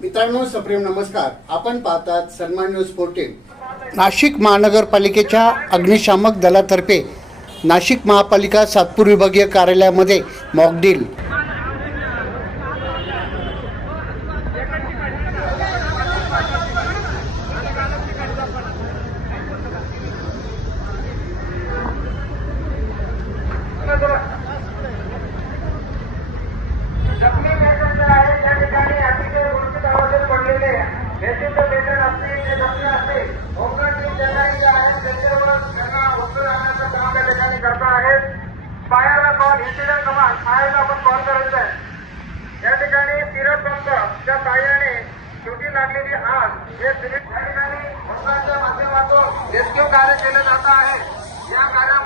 मित्रांनो सप्रेम नमस्कार. आपण पाहतात सन्मान न्यूज फोर्टीन नाशिक महानगरपालिकेच्या अग्निशामक दलातर्फे नाशिक महापालिका सातपूर विभागीय कार्यालयामध्ये मॉकडील पायाला कॉल इन्सिडेंट कमांड पायाला आपण कॉल करायचा आहे. या ठिकाणी सिरप पंप साह्याने शेवटी लागलेली आग हे सिरिप या ठिकाणी होमगार्डच्या माध्यमातून रेस्क्यू कार्य केलं जात आहे. या कार्यामध्ये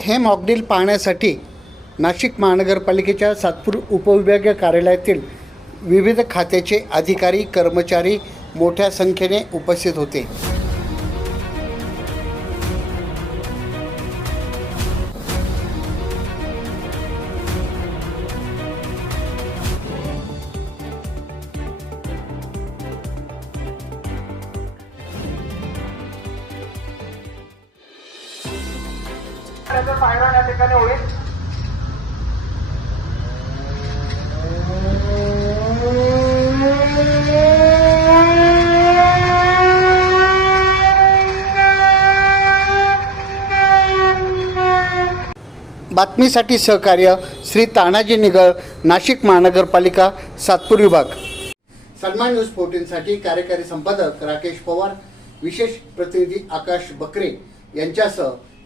हे मॉकडील पाहण्यासाठी नाशिक महानगरपालिकेच्या सातपूर उपविभागीय कार्यालयातील विविध खात्याचे अधिकारी कर्मचारी मोठ्या संख्येने उपस्थित होते. त्याचा फायदा या ठिकाणी होईल. बातमीसाठी सहकार्य श्री तानाजी निगळ नाशिक महानगरपालिका सातपूर विभाग. सन्मान न्यूज फोर्टीनसाठी कार्यकारी संपादक राकेश पवार विशेष प्रतिनिधी आकाश बकरे यांच्यासह